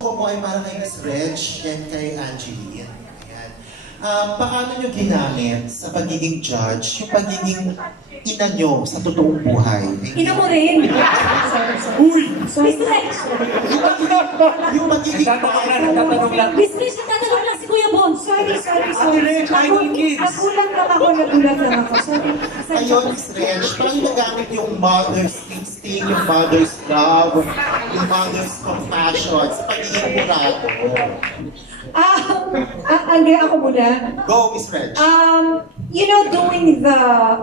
Ako po ay para kay Miss Reg and kay Angeline. Ayan. Paano nyo ginamit sa pagiging judge yung pagiging ina nyo sa totoong buhay? Ina mo rin! Uy! Miss Reg! Yung pagiging Nagtatanong lang. Miss Reg, nagtatanong lang si Kuya Bon. Sorry. Nagulat lang ako. Sorry. Ayun, Miss Reg, paano nagamit yung mother's instinct, yung mother's love, yung mother's compassion sa pagiging murado? Andrea, ako muna. Go, Miss Reg. Doing the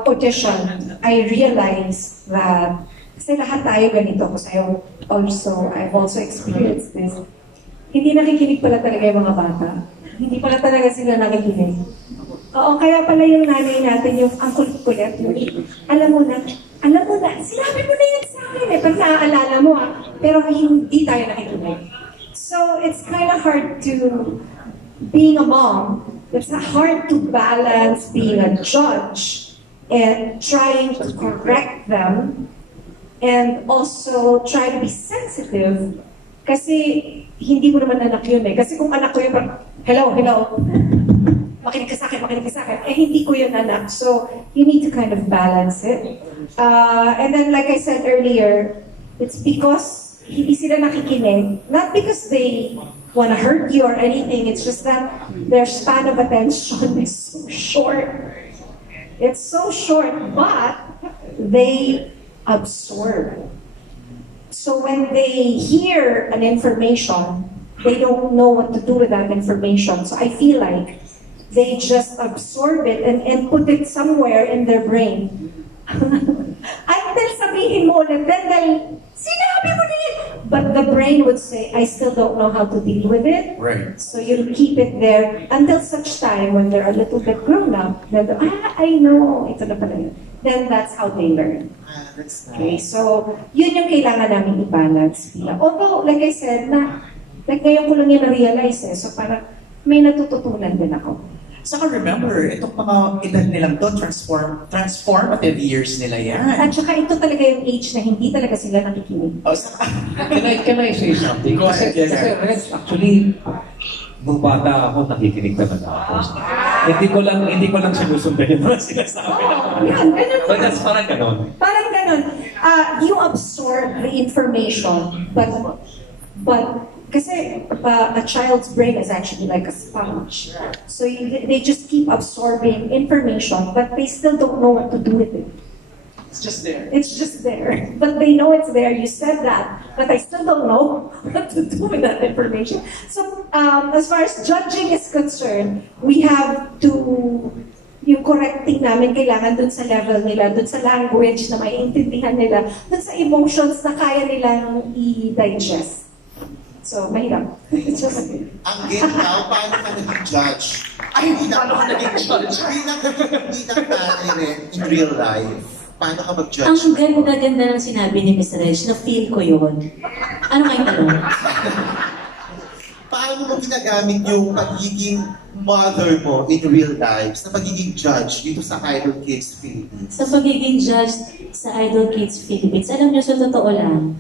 audition, I realized that kasi lahat tayo ganito kasi I've also experienced this. Hindi nakikinig pala talaga yung mga bata. Hindi pala talaga sila nakikinig. Oo, kaya pala yung nanay natin, yung ang kulit-kulit, alam mo na, sinabi mo na yun sa akin pero naaalala mo pero hindi tayo nakikinig. So, it's kind of hard to, being a mom, it's hard to balance being a judge and trying to correct them and also try to be sensitive kasi hindi ko naman anak yun eh. Kasi kung anak ko yun, hello, makinig ka sa akin, hindi ko yun anak. So, you need to kind of balance it. And then, like I said earlier, it's because hindi sila nakikinig. Not because they want to hurt you or anything. It's just that their span of attention is so short. It's so short, but they absorb. So when they hear an information, they don't know what to do with that information. So I feel like they just absorb it and put it somewhere in their brain. Until sabihin mo ulit, then sinabi mo na yun. But the brain would say, I still don't know how to deal with it. Right. So you'll keep it there until such time when they're a little bit grown up. Then, I know, ito na pala yun. Then that's how they learn. That's nice. Okay, so yun yung kailangan namin i-balance. Although, like I said, ngayon ko lang yung na-realize eh. So parang may natututunan din ako. Saka remember, itong mga edad nilang to, transformative years nila yan. At saka ito talaga yung age na hindi talaga sila nakikinig. Oh, saka, Can I say something? Go ahead, yes, sir. Actually, nung bata ako, nakikinig talaga ako. Hindi ko lang sinusundan yung mga sinasabi. Yan, ganun. But that's parang ganon. Parang ganun. You absorb the information, but kasi a child's brain is actually like a sponge. So they just keep absorbing information, but they still don't know what to do with it. it's just there. It's just there. But they know it's there. You said that, but I still don't know what to do with that information. So as far as judging is concerned, we have to, yung correcting namin kailangan dun sa level nila, dun sa language na maiintindihan nila, dun sa emotions na kaya nilang i-digest. So, mahirap. Ang ginhaw, paano ka naging judge? Paano ka naging judge? Bilang nanay rin in real life. Paano ka mag-judge? Ang ganda-ganda ng sinabi ni Miss Reg, na-feel ko yun. Ano nga yung tanong? Paano mo ginagamit yung pagiging mother mo in real life sa pagiging judge dito sa Idol Kids Philippines? Sa pagiging judge sa Idol Kids Philippines, alam niyo, sa totoo lang,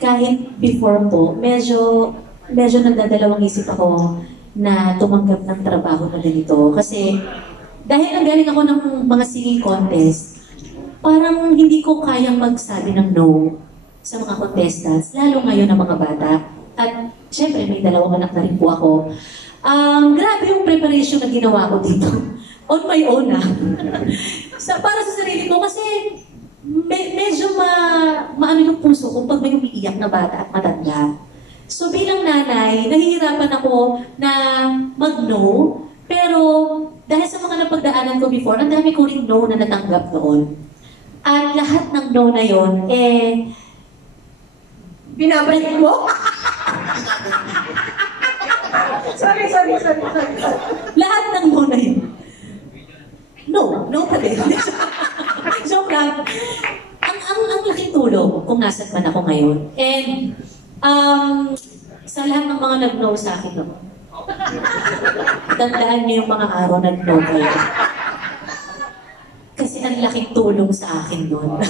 kahit before po, medyo nagdadalawang isip ako na tumanggap ng trabaho na ganito. Kasi dahil nanggaling ako ng mga singing contest, parang hindi ko kayang magsabi ng no sa mga contestants, lalo ngayon ng mga bata. At syempre, may dalawang anak na rin po ako. Grabe yung preparation na ginawa ko dito. On my own para sa sarili ko kasi medyo maano yung puso kung pag may umiiyak na bata at matanda. So bilang nanay, nahihirapan ako na mag-no, pero dahil sa mga napagdaanan ko before, ang dami ko rin no na natanggap noon. At lahat ng no na yon, Binabalik mo? Sorry. lahat ng no na yun. No pa din. Joke lang. Ang laking tulong kung nasan man ako ngayon. And sa lahat ng mga nag-no sa akin noon, tandaan niyo yung mga araw nag-no kayo. Kasi ang laking tulong sa akin noon.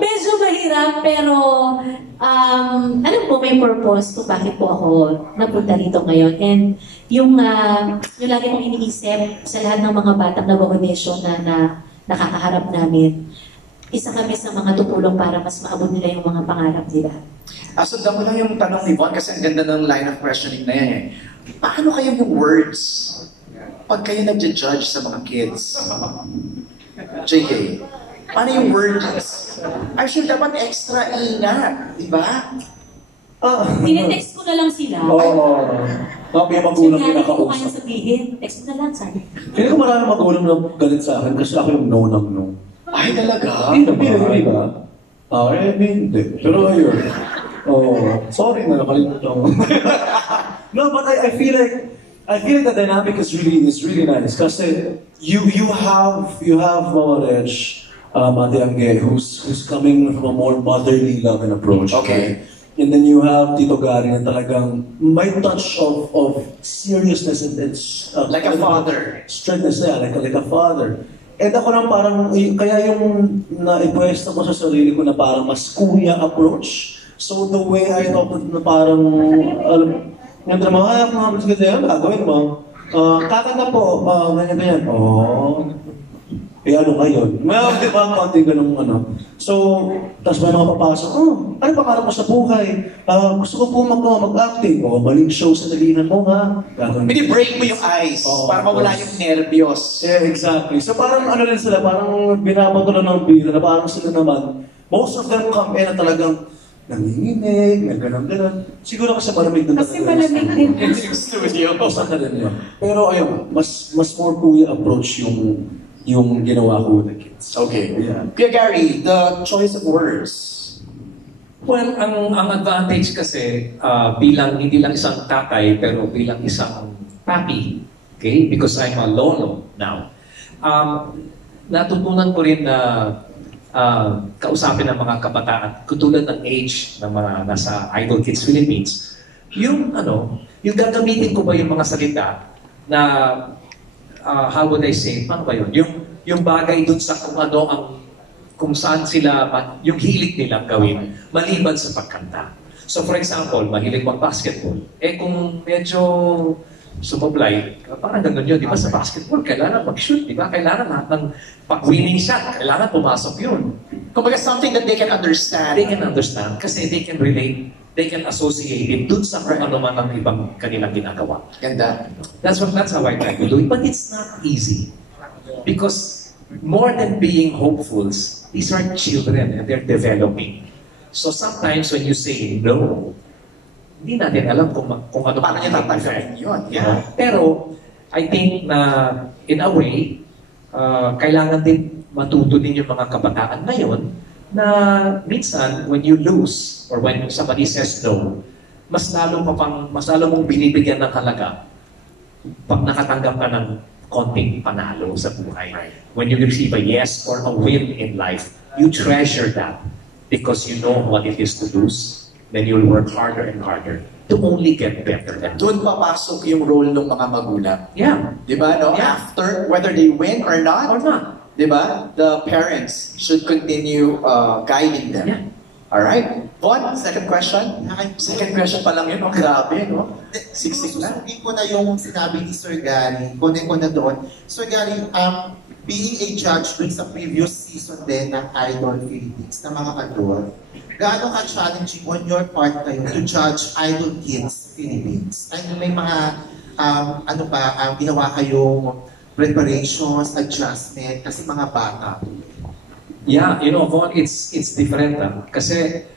Medyo mahirap mahirap, pero alam po, may purpose kung bakit po ako napunta rito ngayon. And yung lagi kong iniisip sa lahat ng mga batang nag-audition na nakakaharap namin, isa kami sa mga tutulong para mas maabot nila yung mga pangarap nila. Sundan ko lang yung tanong ni Von kasi ang ganda ng line of questioning na yan eh. Paano kayo yung words pag kayo nag-judge sa mga kids? JK, paano yung words? I'm sure dapat extra ingat, di ba? Tinetext ko na lang sila. Oo. Mga magulang yung Kung kaya nakausap. sabihin, text na lang, sabi. Kaya ko maraming magulang na galit sa akin kasi ako yung no ng no. Ay, talaga? Hindi ba? Hindi. Pero ayun. Sorry na nakalimutan ko. No, but I feel like the dynamic is really nice kasi you have Mama Reg, Ate Angge, who's coming from a more motherly love and approach. Okay. Right? And then you have Tito Gary na talagang may touch of seriousness and Like a father. Strictness na like a father. And ako lang parang, kaya yung naipwesto ko sa sarili ko na parang mas kuya approach. So the way I talk na parang, yung drama, ako mga gusto yan, gagawin mo. Kakanta po, ganyan. Ano ngayon? May konti ganun So, tapos may mga papasok, ano pangarap mo sa buhay? Gusto ko po mag-acting. Maling show sa dalihan mo, ha? Break mo yung eyes para mawala yung nervyos. Yeah, exactly. So parang rin sila, parang binabato lang ng bira na parang sila naman, most of them come in na talagang nanginginig, gano'n. Siguro kasi malamig na Kasi malamig din. Studio. Basta rin yun. Pero ayun, mas more kuya approach yung ginawa ko with the kids. Okay. Yeah. Kuya Gary, the choice of words. Well, ang advantage kasi bilang hindi lang isang tatay pero bilang isang papi, okay? Because I'm a lolo now. Natutunan ko rin na kausapin ng mga kabataan katulad ng age ng mga nasa Idol Kids Philippines. Yung gagamitin ko ba yung mga salita na how would I say, paano ba yun? Yung bagay dun sa kung saan sila, yung hilig nilang gawin, maliban sa pagkanta. So for example, mahilig mag-basketball. Kung medyo sumablay, parang gano'n yun, di ba? Sa basketball, kailangan mag-shoot, di ba? Kailangan lahat ng pag-winning shot, kailangan pumasok yun. Kumbaga something that they can understand. They can understand kasi they can relate, they can associate it dun sa kung ano man ang ibang kanilang ginagawa. Ganda. That's how I try to do it. But it's not easy. Because more than being hopefuls, these are children and they're developing. So sometimes when you say no, hindi natin alam kung ano Paano niya tatanggapin yun? Yeah. Pero I think na in a way, kailangan din matuto din yung mga kabataan ngayon na minsan when you lose or when somebody says no, mas lalo mong binibigyan ng halaga pag nakatanggap ka ng konting panalo sa buhay. When you receive a yes or a win in life, you treasure that because you know what it is to lose. Then you'll work harder and harder to only get better. Doon papasok yung role ng mga magulang. Yeah. Di ba? No? Yeah. After, whether they win or not, di ba? The parents should continue guiding them. Yeah. Alright? Von, second question? Second question pa lang yun. Grabe, no? Siksik na. Susundin ko na yung sinabi ni Sir Gary. Kunin ko na doon. Sir Gary, being a judge dun sa previous season din ng Idol Philippines, ng mga adult, gaano ka-challenging on your part ngayon to judge Idol Kids Philippines? Ano may mga, ginawa kayong preparations, adjustment, kasi mga bata? Yeah, Von, it's different. Kasi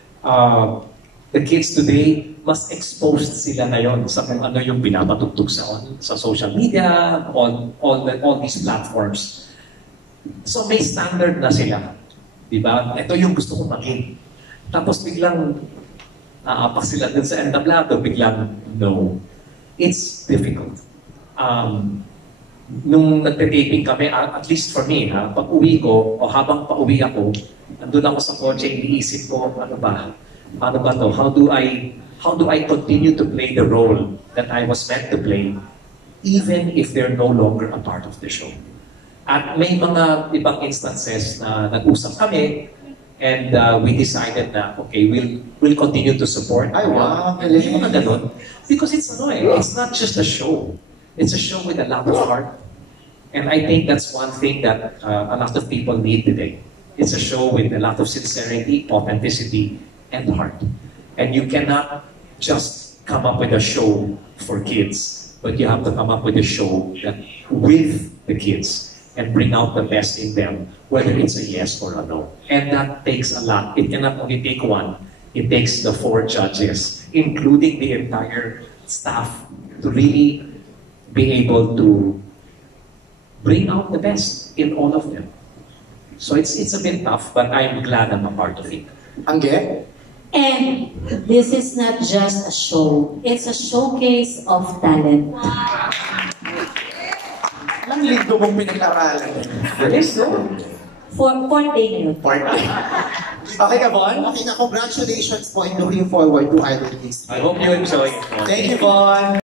the kids today, mas exposed sila ngayon sa kung ano yung binabatuntog sa social media, all these platforms. So may standard na sila. Diba? Ito yung gusto kong maging. Tapos biglang naapak sila dun sa entablado, biglang no. It's difficult. Nung nagte-taping kami, at least for me, pag uwi ko, o habang pauwi ako, nandun ako sa kotse, iniisip ko, ano ba to? How do I continue to play the role that I was meant to play, even if they're no longer a part of the show? At may mga ibang instances na nag-usap kami, And we decided na, okay, we'll continue to support. Ay, wow. Yung mga ganun. Because it's annoying. It's not just a show. It's a show with a lot of heart. And I think that's one thing that a lot of people need today. It's a show with a lot of sincerity, authenticity, and heart. And you cannot just come up with a show for kids, but you have to come up with a show that with the kids and bring out the best in them, whether it's a yes or a no. And that takes a lot. It cannot only take one. It takes the 4 judges, including the entire staff, to really be able to bring out the best in all of them. So it's a bit tough, but I'm glad I'm a part of it. Angge? And this is not just a show. It's a showcase of talent. Anong linggo mong pinag-aralan? Yes, no? For day yun. Party. Okay ka, Von? Okay na, congratulations po and looking forward to Idol Kids. I hope you enjoy it. Thank you, Von.